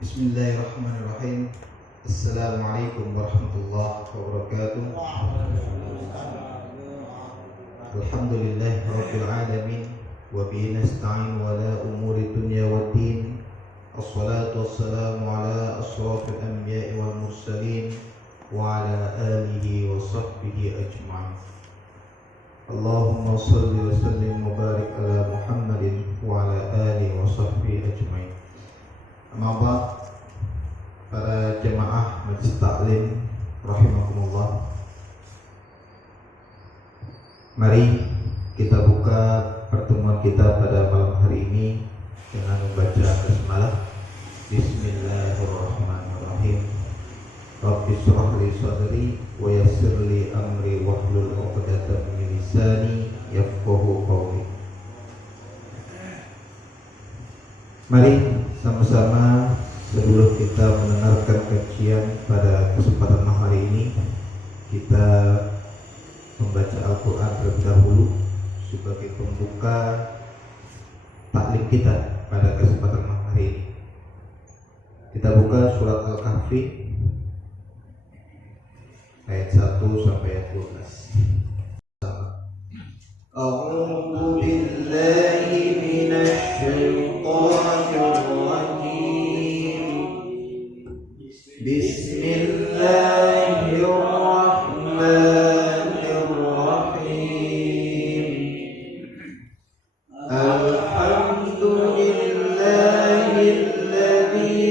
Bismillahirrahmanirrahim. Assalamualaikum warahmatullahi wabarakatuh. Alhamdulillahi rabbil alamin wa bihi nasta'in wa la umuri dunya waddin. Assalatu wassalamu ala ashrafil anbiya'i wal mursalin wa ala alihi wa sahbihi ajma'in. Allahumma salli wa sallim wa barik ala Muhammadin wa ala alihi wa sahbihi ajma'in. Amma ba'd, para jemaah Majelis Taklim rahimakumullah. Mari kita buka pertemuan kita pada malam hari ini dengan membaca basmalah. Bismillahirrahmanirrahim. Rabbi shrah li sadri wa yassir li amri wahlul 'uqdatam min lisani yafqahu qawli. Mari sama-sama sebelum kita mendengarkan kajian pada kesempatan hari ini, kita membaca Al-Quran terlebih dahulu sebagai pembuka taklim kita pada kesempatan hari ini. Kita buka surat Al-Kahfi ayat 1 sampai ayat 12. A'udzu billahi minasy syaithanir rajim. Bismillahirrahmanirrahim. Alhamdulillahilladzi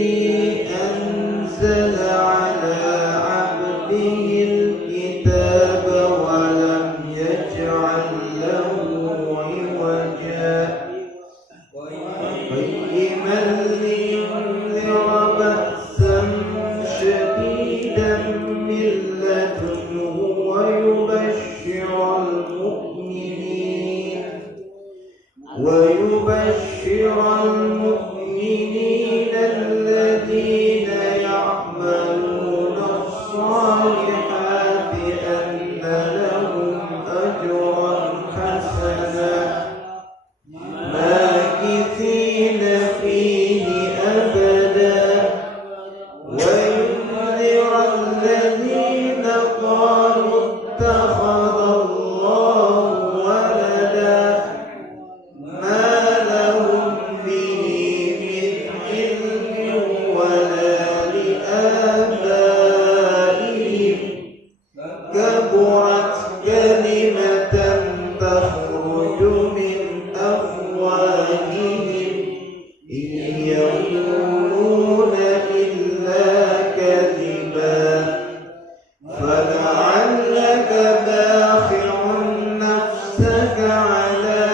anzala ala 'abdihil kitaba wa lam yaj'al lahu 'iwaja qayyiman liyunzira ba'san shadidan min ladunhu wa yubashshira al-mu'minina alladhina ya'maluna as-salihati anna lahum ajran hasanan makithina fihi abada wa yunzira alladhina qalu ittakhadha Allahu walada ma lahum bihi min ilmin wala li'abaihim kaburat kalimatan takhruju min afwahihim in yaquluna illa kadhiba fala'allaka bakhi'un nafsaka 'ala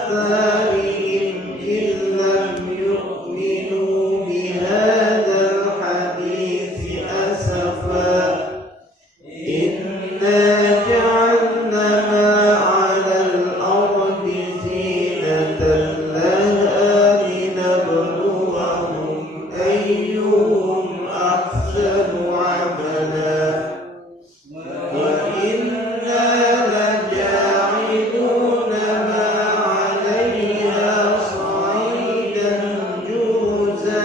atharihim in lam yu'minu bihadzal hadithi asafa inna ja'alna ma 'alal ardi zinatan laha linabluwahum ayyuhum ahsanu 'amala wa inna laja'iluna ma 'alayha sa'idan juruza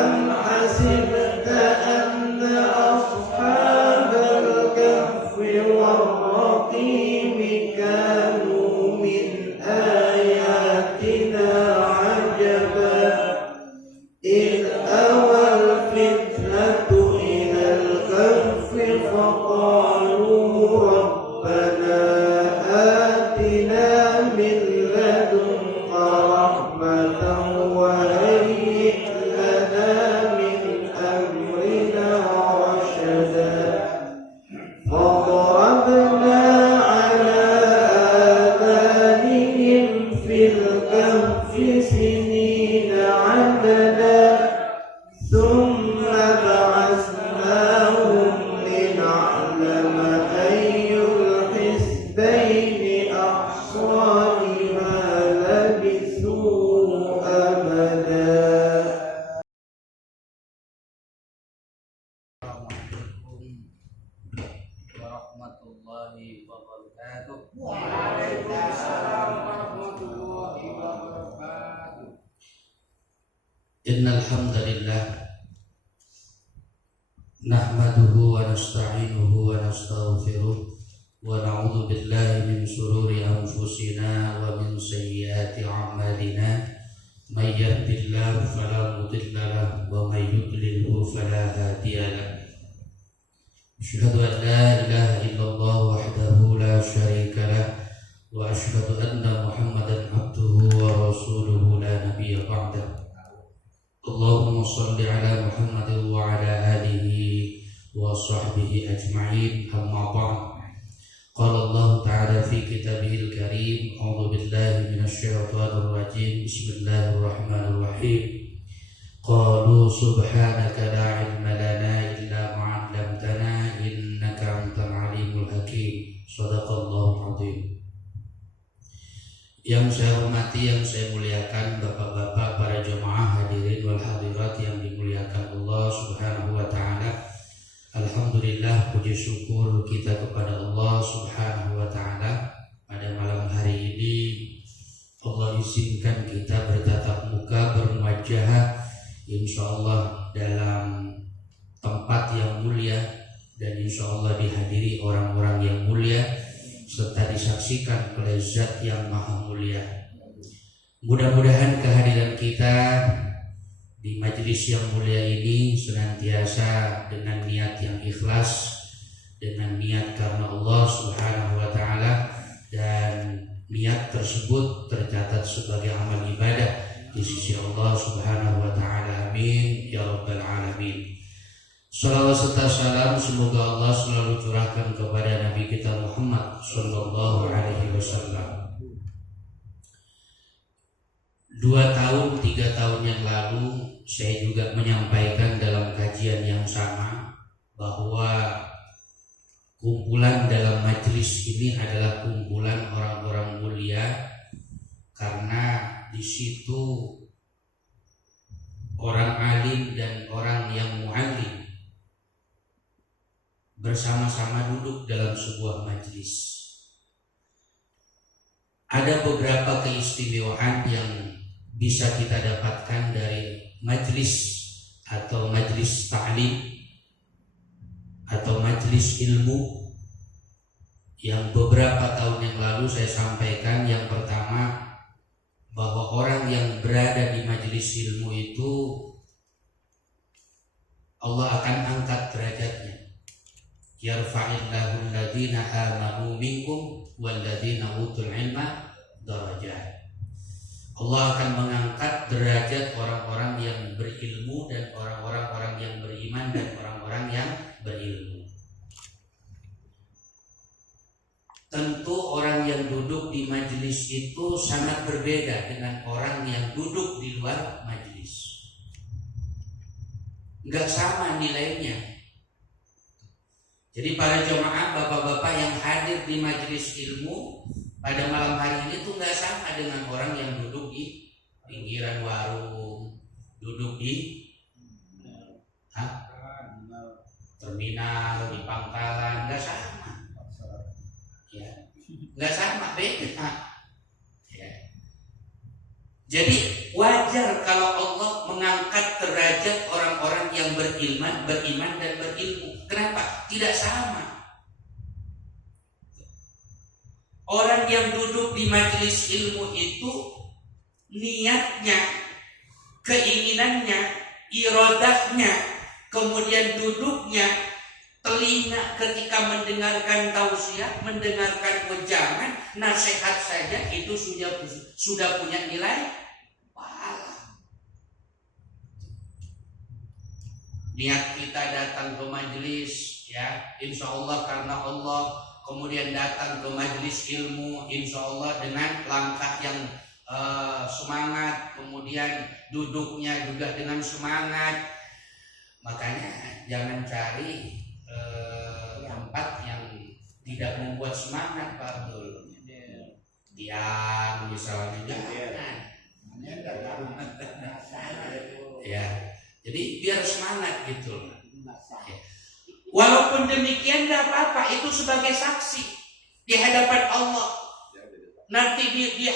am hasibta anna ashabal kahfi war-raqim kanu min ayatina 'ajaba إذ أوى الفتنة إلى الكهف فقالوا ربنا آتنا من لدنك رحمة وهيئ لنا من أمرنا رشدا فضربنا على آذانهم في الكهف سنين عددا ثم بعثناهم لنعلم أي الحزبين أحصى لما لبثوا أمدا. Innal hamdalillah nahmaduhu wa nasta'inuhu wa nastaghfiruh wa na'udzu billahi min shururi anfusina wa min sayyiati a'malina may yahdihillahu fala mudilla lahu wa may yudlilhu fala hadiya lahu. Asyhadu an la ilaha illallah wahdahu la syarika lahu wa asyhadu anna Muhammadan abduhu wa rasuluhu la nabiyya ba'dahu. Allahumma shalli ala Muhammad wa ala alihi wa sahbihi ajma'in, amma ba'd. Qala Allah ta'ala fi kitabihil karim, a'udzu billahi minasy syaithanir rajim, bismillahirrahmanirrahim. Qalu subhanaka la ilma lana illa ma 'allamtana innaka antal alimul hakim. Shadaqallahul azim. Yang saya hormati, yang saya muliakan bapak-bapak, para jemaah hadirin wal hadirat yang dimuliakan Allah Subhanahu wa taala. Alhamdulillah, puji syukur kita kepada Allah Subhanahu wa taala. Pada malam hari ini Allah izinkan kita bertatap muka, bermuajahah insyaallah dalam tempat yang mulia, dan insyaallah dihadiri orang-orang yang mulia serta disaksikan oleh Zat yang Maha Mulia. Mudah-mudahan kehadiran kita di majelis yang mulia ini senantiasa dengan niat yang ikhlas, dengan niat karena Allah Subhanahu wa taala, dan niat tersebut tercatat sebagai amal ibadah di sisi Allah Subhanahu wa taala. Amin ya rabbal alamin. Salawat serta salam semoga Allah selalu curahkan kepada Nabi kita Muhammad sallallahu alaihi wasallam. 3 tahun yang lalu saya juga menyampaikan dalam kajian yang sama bahwa kumpulan dalam majelis ini adalah kumpulan orang-orang mulia, karena di situ orang alim dan orang yang mu'allim bersama-sama duduk dalam sebuah majelis. Ada beberapa keistimewaan yang bisa kita dapatkan dari majelis atau majelis ta'lim atau majelis ilmu yang beberapa tahun yang lalu saya sampaikan. Yang pertama, bahwa orang yang berada di majelis ilmu itu Allah akan angkat derajatnya. Yarfa'illahu alladhina amanu minkum walladhina utul ilma darajat. Allah akan mengangkat derajat orang-orang yang berilmu dan orang-orang yang beriman dan orang-orang yang berilmu. Tentu orang yang duduk di majelis itu sangat berbeda dengan orang yang duduk di luar majelis. Enggak sama nilainya. Jadi para jemaah, bapak-bapak yang hadir di majelis ilmu pada malam hari ini tuh nggak sama dengan orang yang duduk di pinggiran warung, duduk di terminal, di pangkalan, nggak sama. Ya, nggak sama, beda. Ya. Jadi wajar kalau Allah mengangkat derajat orang-orang yang beriman dan berilmu. Kenapa? Tidak sama. Orang yang duduk di majelis ilmu itu niatnya, keinginannya, iradahnya, kemudian duduknya, telinga ketika mendengarkan tausiah, mendengarkan wejangan, nasihat saja itu sudah punya nilai pahala. Niat kita datang ke majelis, ya, insya Allah karena Allah, kemudian datang ke majelis ilmu, insya Allah dengan langkah yang semangat, kemudian duduknya juga dengan semangat. Makanya jangan cari tempat yang tidak membuat semangat, Pak Abdul. Diam misalnya, jangan. Ya, jadi biar semangat gitu. Ya. Walaupun demikian tidak apa-apa, itu sebagai saksi di hadapan Allah. Nanti di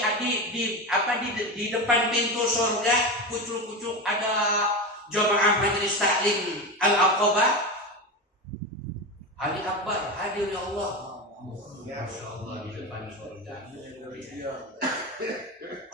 depan pintu surga kucuk-kucuk ada jamaah majelis taklim Al-Aqabah, Ali Akbar hadir ya Allah. Masya Allah di depan surga.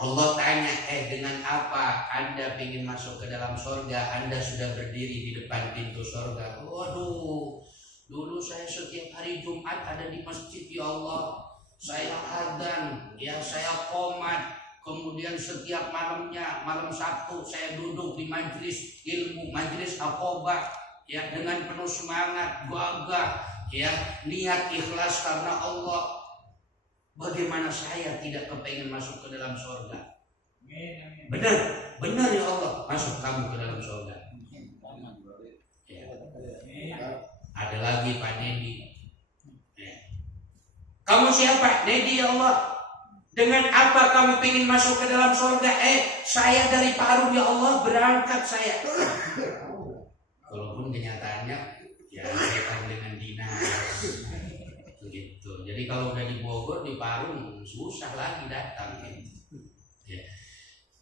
Allah tanya, dengan apa Anda ingin masuk ke dalam surga? Anda sudah berdiri di depan pintu surga. Waduh, dulu saya setiap hari Jumat ada di masjid ya Allah. Saya adzan, ya saya qomat. Kemudian setiap malamnya, malam Sabtu saya duduk di majelis ilmu, majelis Aqabah, ya dengan penuh semangat, gagah, ya niat ikhlas karena Allah. Bagaimana saya tidak kepengen masuk ke dalam surga? Benar, benar ya Allah, masuk kamu ke dalam surga. Ya. Ada lagi Pak Nedi. Ya. Kamu siapa? Nedi ya Allah. Dengan apa kamu ingin masuk ke dalam surga? Saya dari Parung ya Allah, berangkat saya. Walaupun kenyataannya ya kaitan dengan dinas. Gitu. Jadi kalau udah di Bogor, di Parung susah lagi datang gitu. Ya.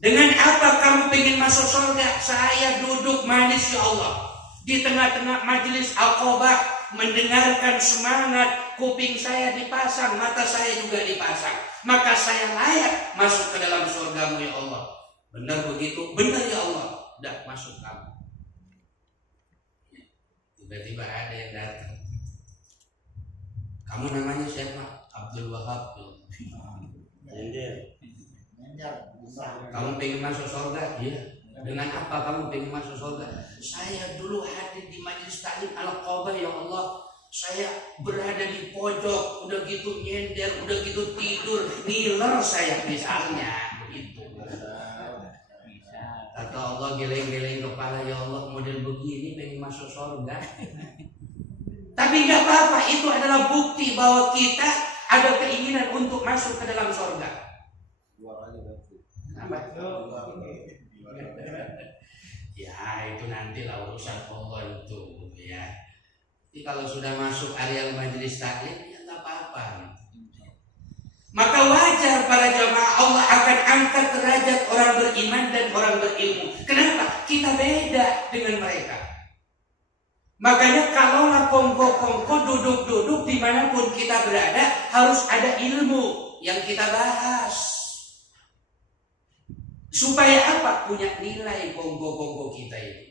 Dengan apa kamu ingin masuk surga? Saya duduk manis ya Allah di tengah-tengah majelis Aqabah, mendengarkan semangat, kuping saya dipasang, mata saya juga dipasang, maka saya layak masuk ke dalam surgamu ya Allah. Benar begitu? Benar ya Allah. Udah masuk kamu. Ya. Tiba-tiba ada yang datang. Kamu namanya siapa? Abdul Wahab. Kamu pengen masuk surga? Iya. Dengan apa kamu pengen masuk surga? Saya dulu hadir di majelis taklim Al-Aqabah ya Allah. Saya berada di pojok, udah gitu nyender, udah gitu tidur, ngiler saya misalnya, begitu. Kata Allah, geleng-geleng kepala, ya Allah model begini pengen masuk surga. Tapi nggak apa-apa, itu adalah bukti bahwa kita ada keinginan untuk masuk ke dalam surga. Kenapa? Ya itu nantilah urusan Allah itu ya. Jadi kalau sudah masuk area majelis taklim ya nggak apa-apa. Maka wajar para jamaah Allah akan angkat derajat orang beriman dan orang berilmu. Kenapa? Kita beda dengan mereka. Makanya kalaulah kongko-kongko duduk-duduk dimanapun kita berada harus ada ilmu yang kita bahas. Supaya apa? Punya nilai kongko-kongko kita ini.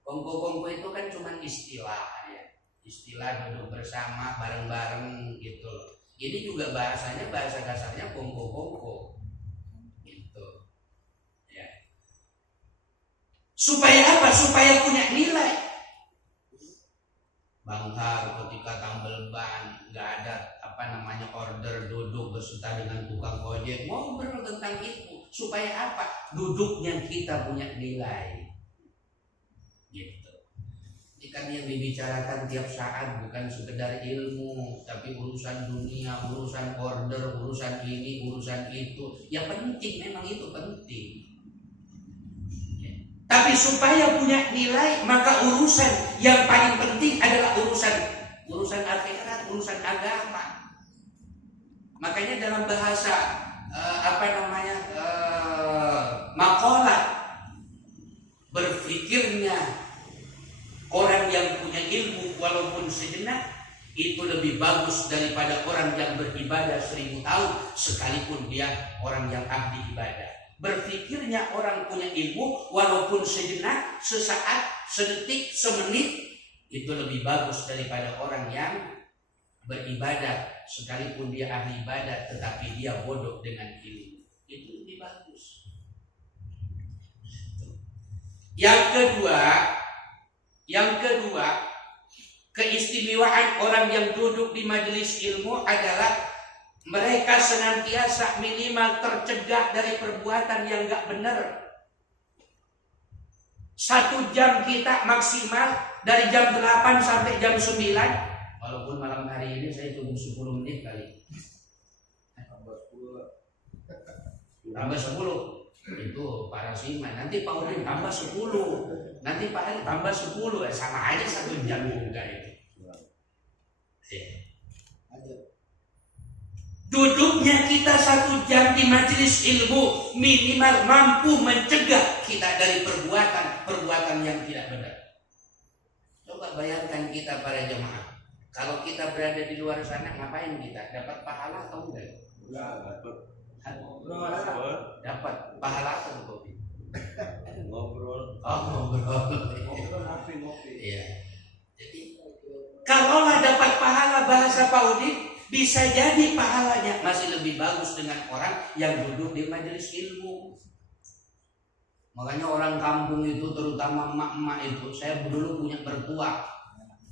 Kongko-kongko itu kan cuma istilah ya. Istilah duduk bersama bareng-bareng gitu loh. Ini juga bahasanya, bahasa kasarnya kongko-kongko gitu. Ya. Supaya apa? Supaya punya nilai. Bang Har ketika tambal ban nggak ada order duduk beserta dengan tukang ojek ngobrol tentang itu supaya apa? Duduknya kita punya nilai gitu. Ini kan yang dibicarakan tiap saat bukan sekedar ilmu, tapi urusan dunia, urusan order, urusan ini, urusan itu. Ya penting, memang itu penting. Tapi supaya punya nilai, maka urusan yang paling penting adalah urusan akhirat, urusan agama. Makanya dalam bahasa maqalah, berpikirnya orang yang punya ilmu walaupun sejenak itu lebih bagus daripada orang yang beribadah 1000 tahun sekalipun dia orang yang ahli ibadah. Berpikirnya orang punya ilmu walaupun sejenak, sesaat, sedetik, semenit itu lebih bagus daripada orang yang beribadah sekalipun dia ahli ibadah tetapi dia bodoh dengan ilmu. Itu lebih bagus. Yang kedua, keistimewaan orang yang duduk di majelis ilmu adalah mereka senantiasa minimal tercegah dari perbuatan yang gak benar. 1 jam kita maksimal dari jam 8 sampai jam 9. Walaupun malam hari ini saya tunggu 10 menit kali. Tambah 10. Itu para siman. Nanti Pak Udin tambah 10. Nanti Pak Ali tambah 10. Sama aja 1 jam juga itu. Duduknya kita 1 jam di majelis ilmu minimal mampu mencegah kita dari perbuatan yang tidak benar. Coba bayangkan kita para jemaah, kalau kita berada di luar sana ngapain kita? Dapat pahala atau enggak? Dapat pahala atau enggak? Ngobrol. Iya. Jadi kalaulah dapat pahala bahasa Pak Udin, bisa jadi pahalanya masih lebih bagus dengan orang yang duduk di majelis ilmu. Makanya orang kampung itu, terutama emak-emak itu, saya dulu punya mertua.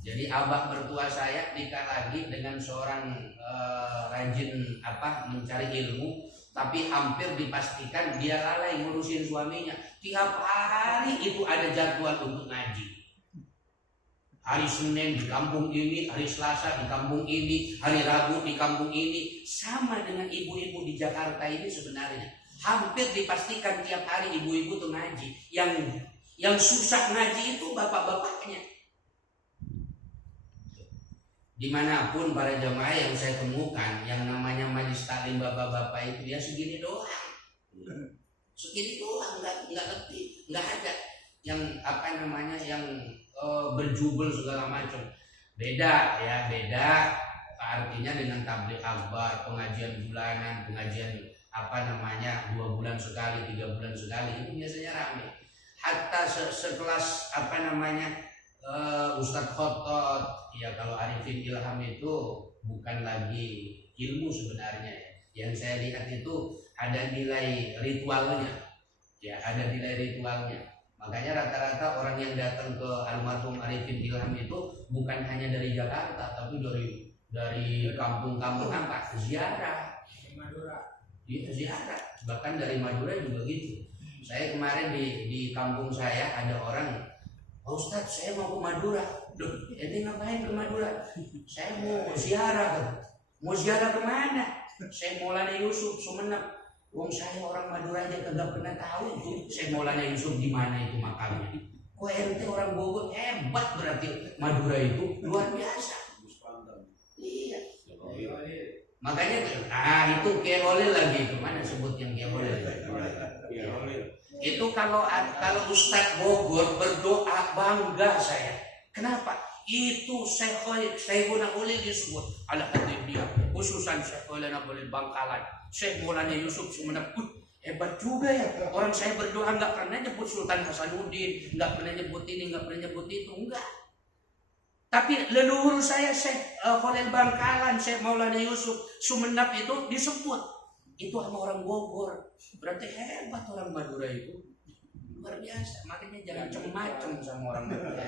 Jadi abah mertua saya nikah lagi dengan seorang rajin mencari ilmu, tapi hampir dipastikan dia lalai ngurusin suaminya. Tiap hari itu ada jadwal untuk ngaji. Hari Senin di kampung ini, hari Selasa di kampung ini, hari Rabu di kampung ini. Sama dengan ibu-ibu di Jakarta ini sebenarnya. Hampir dipastikan tiap hari ibu-ibu tuh ngaji. Yang susah ngaji itu bapak-bapaknya. Dimanapun para jamaah yang saya temukan, yang namanya majelis taklim bapak-bapak itu ya segini doang. Segini doang, nggak lebih, nggak ada yang yang berjubel segala macam. Beda. Artinya dengan tabligh akbar, pengajian bulanan, pengajian 2 bulan sekali, 3 bulan sekali, itu biasanya ramai. Hatta sekelas Ustadz Khotot, ya kalau Arifin Ilham itu bukan lagi ilmu sebenarnya. Yang saya lihat itu ada nilai ritualnya. Makanya rata-rata orang yang datang ke almarhum Arifin Ilham itu bukan hanya dari Jakarta, tapi dari kampung-kampung ziarah. Iya, ziarah. Bahkan dari Madura juga gitu. Saya kemarin di kampung saya ada orang, "Pak Ustadz, saya mau ke Madura." "Duh, ini ngapain ke Madura?" "Saya mau ziarah." "Mau ziarah kemana?" "Saya Maulana Yusuf Sumenep." "Wong saya orang Madura aja kagak pernah tahu itu Syekh Maulana Yusuf di mana itu makamnya." "Kok ente orang Bogor, hebat berarti Madura itu luar biasa." Iya. Makanya itu Kiai Holil lagi, kemana sebut yang Kiai Holil? Itu kalau Ustadz Bogor berdoa bangga saya. Kenapa? Itu Syekhuna Holil disebut ala hati dia, khususan Syekhuna Holil Bangkalan, Syekh Maulana Yusuf Sumenep. Hebat juga ya, orang saya berdoa nggak pernah nyebut Sultan Hasanuddin, nggak pernah nyebut ini, nggak pernah nyebut itu, enggak. Tapi leluhur saya Syekh Holil Bangkalan, Syekh Maulana Yusuf Sumenep itu disebut. Itu sama orang Bogor. Berarti hebat orang Madura itu. Luar biasa. Makanya jangan macem-macem sama orang Madura.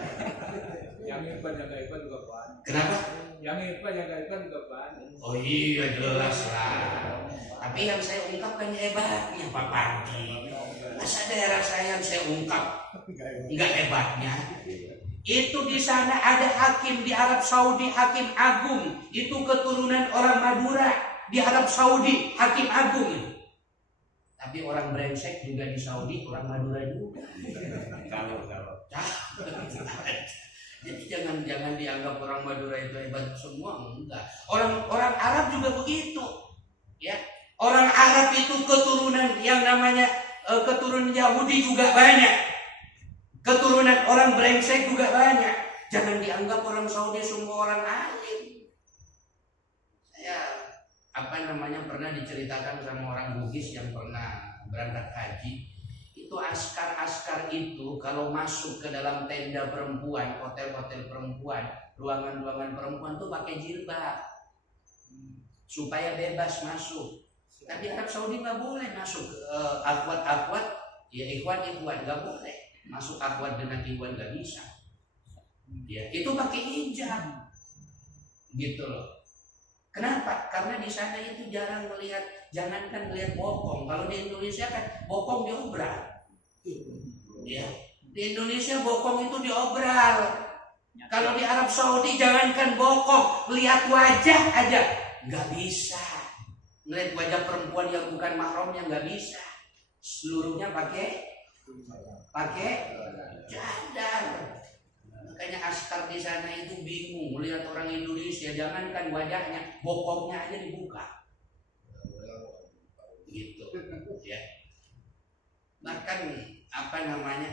Yang hebat juga banyak. Kenapa? Yang hebat juga banyak. Oh iya, jelas lah. Tapi yang saya ungkapkan hebatnya Pak Pandi. Masa daerah saya yang saya ungkap nggak hebatnya? Itu di sana ada hakim di Arab Saudi, hakim agung. Itu keturunan orang Madura di Arab Saudi, hakim agung. Tapi orang brengsek juga di Saudi, orang Madura juga. Kalau. Jadi jangan dianggap orang Madura itu hebat semua, enggak. Orang Arab juga begitu. Ya. Orang Arab itu keturunan yang namanya keturunan Yahudi juga banyak. Keturunan orang brengsek juga banyak. Jangan dianggap orang Saudi semua orang alim. Saya pernah diceritakan sama orang Bugis yang pernah berangkat haji. Itu askar-askar itu kalau masuk ke dalam tenda perempuan, hotel-hotel perempuan, ruangan-ruangan perempuan tuh pakai jilbab supaya bebas masuk. Tapi Arab Saudi nggak boleh masuk akhwat-akhwat, ya ikhwan-ikhwan nggak boleh masuk akhwat dengan ikhwan, nggak bisa. Ya itu pakai hijab, gitu loh. Kenapa? Karena di sana itu jarang melihat, jangankan melihat bokong. Kalau di Indonesia kan bokong diobral. Ya, di Indonesia bokong itu diobral. Kalau di Arab Saudi jangankan bokong, lihat wajah aja nggak bisa. Melihat wajah perempuan yang bukan mahramnya nggak bisa. Seluruhnya pakai cadar. Makanya askar di sana itu bingung melihat orang Indonesia, jangankan wajahnya, bokongnya aja dibuka. Bahkan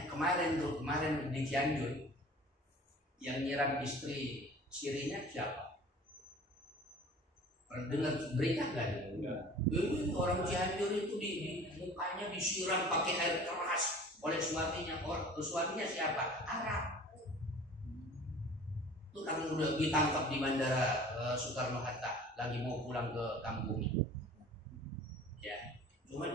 kemarin di Cianjur yang nyiram istri sirinya siapa? Pernah dengar berita nggak? Orang Cianjur itu di mukanya disiram pakai air keras oleh suaminya. Suaminya siapa? Arab. Itu kan udah ditangkap di bandara Soekarno Hatta, lagi mau pulang ke kampungnya. Ya, cuman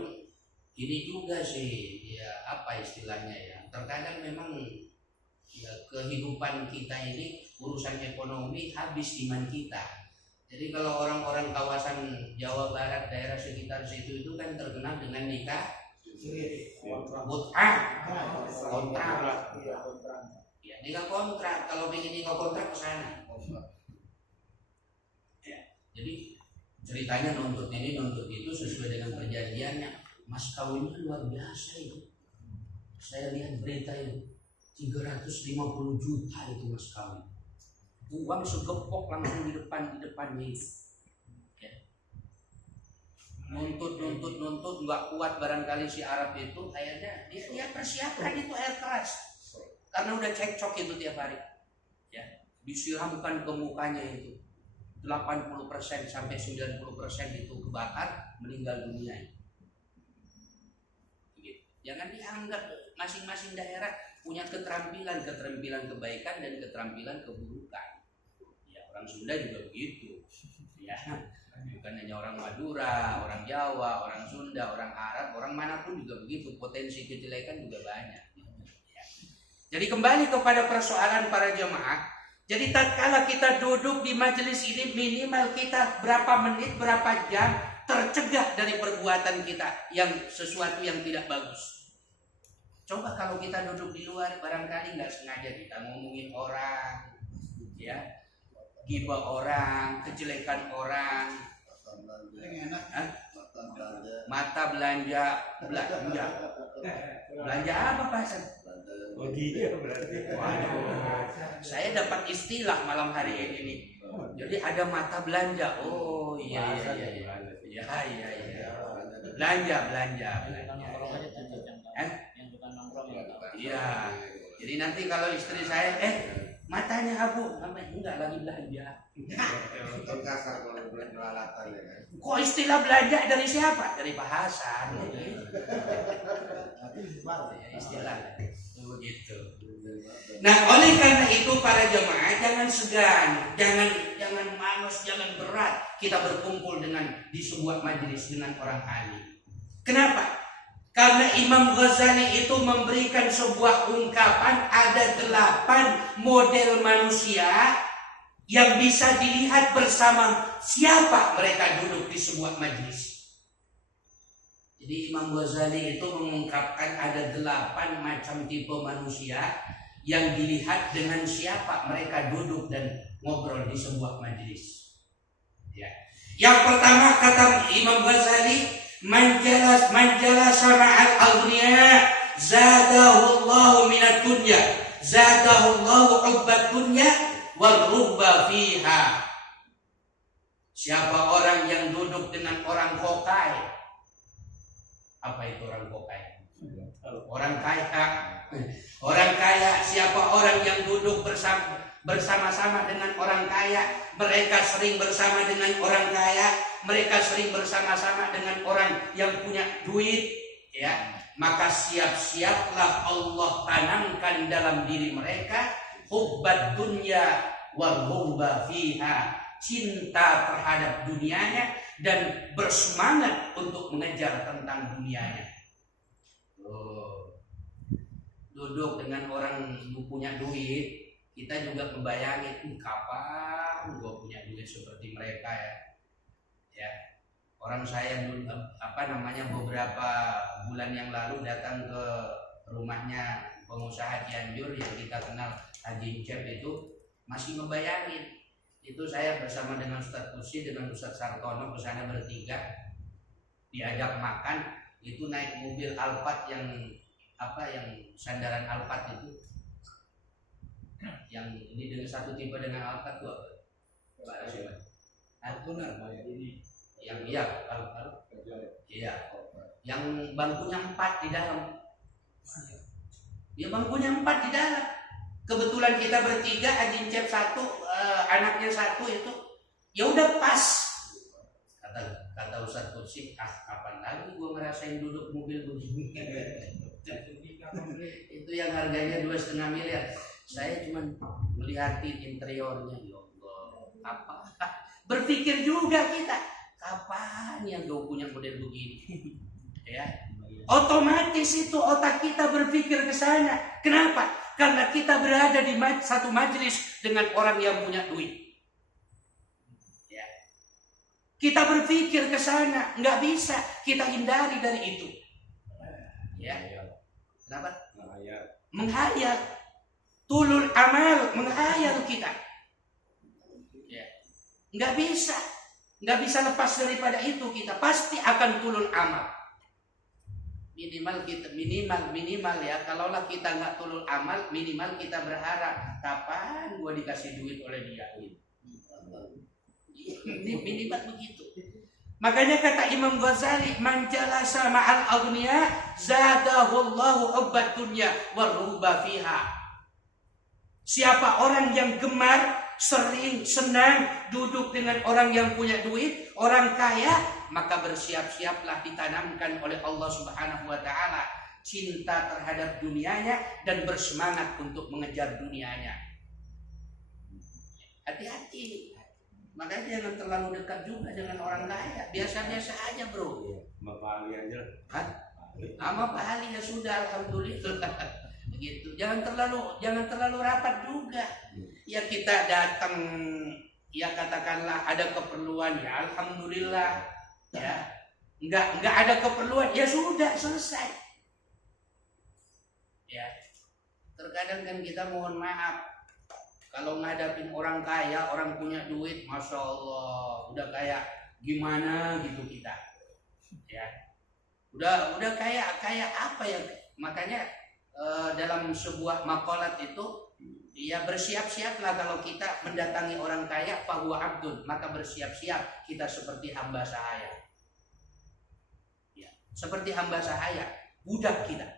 ini juga sih, ya apa istilahnya ya. Terkadang memang ya, kehidupan kita ini urusan ekonomi habis iman kita. Jadi kalau orang-orang kawasan Jawa Barat, daerah sekitar situ itu kan terkenal dengan nikah kontrak. Ya, nikah kontrak. Kalau ingin nikah kontrak ke sana. Ya, jadi ceritanya nuntut ini nuntut itu sesuai dengan perjanjiannya. Mas kawinnya luar biasa itu. Saya lihat berita itu 350 juta itu mas kawin. Uang segepok langsung di depannya itu. Ya. Nuntut nggak kuat barangkali si Arab itu kayaknya dia persiapkan itu air keras karena udah cekcok itu tiap hari. Ya, disiramkan ke mukanya itu 80% sampai 90% itu kebakar, meninggal dunia. Gitu. Jangan dianggap masing-masing daerah punya keterampilan kebaikan dan keterampilan keburukan. Ya, orang Sunda juga begitu. Ya, bukan hanya orang Madura, orang Jawa, orang Sunda, orang Arab, orang manapun juga begitu. Potensi kejelekan juga banyak. Ya. Jadi kembali kepada persoalan para jemaah. Jadi tatkala kita duduk di majelis ini minimal kita berapa menit, berapa jam tercegah dari perbuatan kita yang sesuatu yang tidak bagus. Coba kalau kita duduk di luar barangkali nggak sengaja kita ngomongin orang, ya, gibah orang, kejelekan orang, mata belanja apa Pak Hasan? Oh iya berarti. Waduh, saya dapat istilah malam hari ini. Jadi ada mata belanja. Oh iya. Belanja. Iya. Jadi nanti kalau istri saya matanya abu, enggak lagi belanja. Kok istilah belanja dari siapa? Dari Pak Hasan. Istilah begitu. Nah, oleh karena itu para jemaah jangan segan, jangan malas, jangan berat kita berkumpul di sebuah majelis dengan orang alim. Kenapa? Karena Imam Ghazali itu memberikan sebuah ungkapan ada 8 model manusia yang bisa dilihat bersama siapa mereka duduk di sebuah majelis. Jadi Imam Ghazali itu mengungkapkan ada 8 macam tipe manusia yang dilihat dengan siapa mereka duduk dan ngobrol di sebuah majelis. Ya. Yang pertama kata Imam Ghazali, man jalasa ma'al aghniya zadahu Allahu minad dunya, zadahu Allahu hubbat dunya wal rubba fiha. Siapa orang yang duduk dengan orang kokai? Apa itu orang kokai? Orang kaya. Orang kaya, siapa orang yang duduk bersama-sama dengan orang kaya, mereka sering bersama dengan orang kaya, mereka sering bersama-sama dengan orang yang punya duit, ya, maka siap-siaplah Allah tanamkan dalam diri mereka hubbat dunya wal hubba fiha, cinta terhadap dunianya dan bersemangat untuk mengejar tentang dunianya. Duduk dengan orang yang punya duit, kita juga membayangin kapan gue punya duit seperti mereka ya. Orang saya beberapa bulan yang lalu datang ke rumahnya pengusaha Cianjur yang kita kenal Haji Cep itu, masih membayangin itu saya bersama dengan Ustadz Kursi dengan Ustadz Sartono ke sana bertiga, diajak makan, itu naik mobil Alphard yang sandaran Alphard itu, yang ini dengan satu tipe dengan Alphard itu apa? Yang iya, yang bangkunya 4 di dalam, Dia bangkunya 4 di dalam. Kebetulan kita bertiga, Ajin Cep 1, anaknya 1 itu. Ya udah pas. Kata Ustaz Kursi, kapan lagi gue ngerasain duduk mobil begini. Itu yang harganya 2,5 miliar. Saya cuma melihatin interiornya. Ya Allah, apa? Berpikir juga kita, kapan yang gue punya model begini? Ya, otomatis itu otak kita berpikir ke sana. Kenapa? Karena kita berada di satu majelis dengan orang yang punya duit. Ya. Kita berpikir ke sana, nggak bisa kita hindari dari itu. Ya. Kenapa? Menghayal. Tulul amal, menghayal kita. Ya. Nggak bisa lepas daripada itu kita. Pasti akan tulul amal. Minimal ya. Kalaulah kita nggak tulul amal, minimal kita berharap kapan gua dikasih duit oleh dia. Minimal begitu. Makanya kata Imam Ghazali, man jalasa ma'al aghniya zadahullahu hubbat dunya warruba fiha. Siapa orang yang gemar, sering, senang duduk dengan orang yang punya duit, orang kaya, maka bersiap-siaplah ditanamkan oleh Allah Subhanahu wa taala cinta terhadap dunianya dan bersemangat untuk mengejar dunianya. Hati-hati. Makanya jangan terlalu dekat juga dengan orang kaya. Biasa-biasa aja, bro. Sama Pak Ali aja. Sama Pak Ali ya sudah, alhamdulillah. Begitu. Jangan terlalu rapat juga. Ya kita datang, ya katakanlah ada keperluan, ya alhamdulillah. Ya. Enggak ada keperluan, ya sudah, selesai. Ya. Terkadang kan kita mohon maaf kalau ngadapin orang kaya, orang punya duit, masya Allah, udah kayak gimana gitu kita. Ya. Udah kayak apa ya? Makanya dalam sebuah maqalat itu, ya bersiap-siaplah kalau kita mendatangi orang kaya, fahuwa abdun, maka bersiap-siap kita seperti hamba sahaya. Ya, seperti hamba sahaya, budak kita.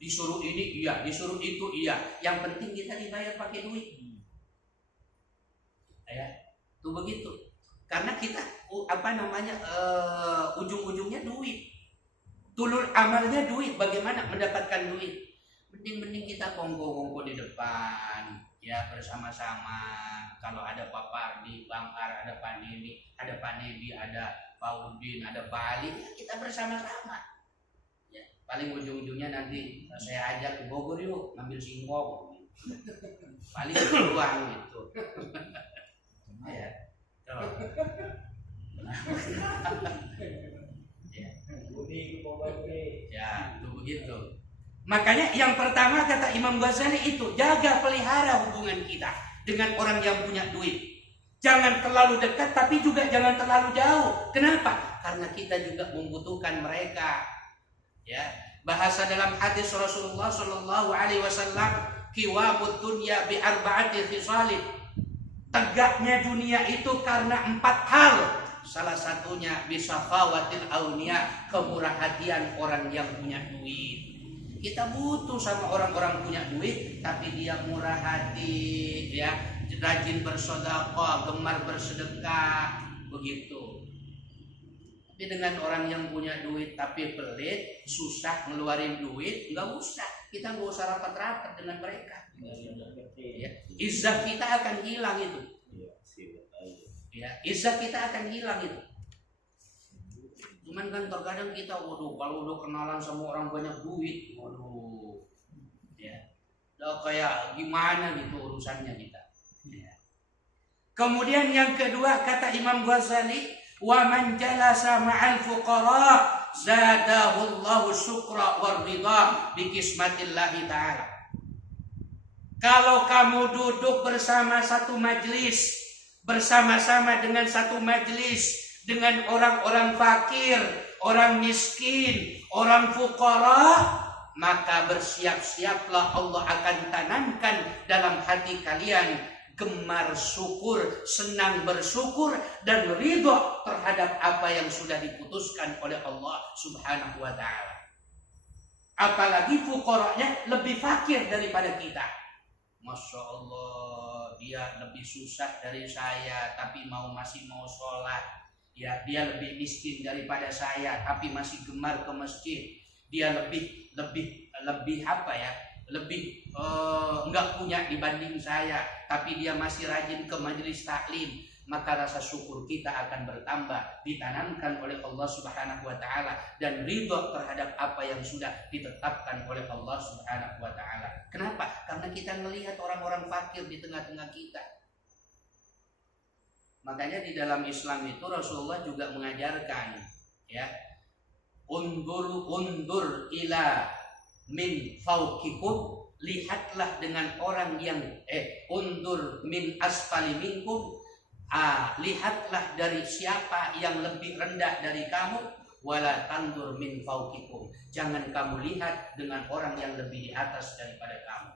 Disuruh ini iya, disuruh itu iya. Yang penting kita dibayar pakai duit. Ya, itu begitu. Karena kita ujung-ujungnya duit. Tulul amalnya duit. Bagaimana mendapatkan duit? Mending kita kongko di depan, ya bersama-sama. Kalau ada Pak Pardi, Bang Ar, ada Pak Nedi, ada Pak Nedi, ada Pak Udin, ada Pak Ali, ya kita bersama-sama. Ya, paling ujung-ujungnya nanti saya ajak ke Bogor yuk, ngambil singkong. Paling uang gitu. Ya, ya, itu begitu. Makanya yang pertama kata Imam Ghazali itu, jaga pelihara hubungan kita dengan orang yang punya duit. Jangan terlalu dekat tapi juga jangan terlalu jauh. Kenapa? Karena kita juga membutuhkan mereka. Ya, bahasa dalam hadis Rasulullah Shallallahu Alaihi Wasallam, kiwamud dunya bi arba'ati khisalin. Tegaknya dunia itu karena 4 hal. Salah satunya bisa khawatir aunia, kemurah hatian orang yang punya duit. Kita butuh sama orang-orang punya duit, tapi dia murah hati, ya, rajin bersedekah, gemar bersedekah, begitu. Tapi dengan orang yang punya duit tapi pelit, susah ngeluarin duit, nggak usah. Kita nggak usah rapat-rapat dengan mereka. Ya, izzah kita akan hilang itu. Ya, izzah kita akan hilang itu. Cuman kan terkadang kita, waduh, kalau udah kenalan sama orang banyak duit, waduh, ya, udah kayak gimana gitu urusannya kita. Ya. Kemudian yang kedua kata Imam Ghazali, wa man jalasa ma'al fuqara zadahullahu syukra war ridha bi kismatillahi ta'ala. Kalau kamu duduk bersama satu majelis, bersama-sama dengan satu majelis dengan orang-orang fakir, orang miskin, orang fuqara, maka bersiap-siaplah Allah akan tanamkan dalam hati kalian gemar syukur, senang bersyukur, dan ridho terhadap apa yang sudah diputuskan oleh Allah Subhanahu wa ta'ala. Apalagi fuqaranya lebih fakir daripada kita. Masya Allah, dia lebih susah dari saya tapi masih mau sholat. Ya, dia lebih miskin daripada saya tapi masih gemar ke masjid. Dia lebih apa ya? Lebih enggak punya dibanding saya tapi dia masih rajin ke majelis taklim. Maka rasa syukur kita akan bertambah, ditanamkan oleh Allah Subhanahu wa taala, dan ridho terhadap apa yang sudah ditetapkan oleh Allah Subhanahu wa taala. Kenapa? Karena kita melihat orang-orang fakir di tengah-tengah kita. Makanya di dalam Islam itu Rasulullah juga mengajarkan, ya, undur ila min fauqikum, lihatlah dengan orang yang undur min asfali minkum, lihatlah dari siapa yang lebih rendah dari kamu, wala tandur min fauqikum, jangan kamu lihat dengan orang yang lebih di atas daripada kamu.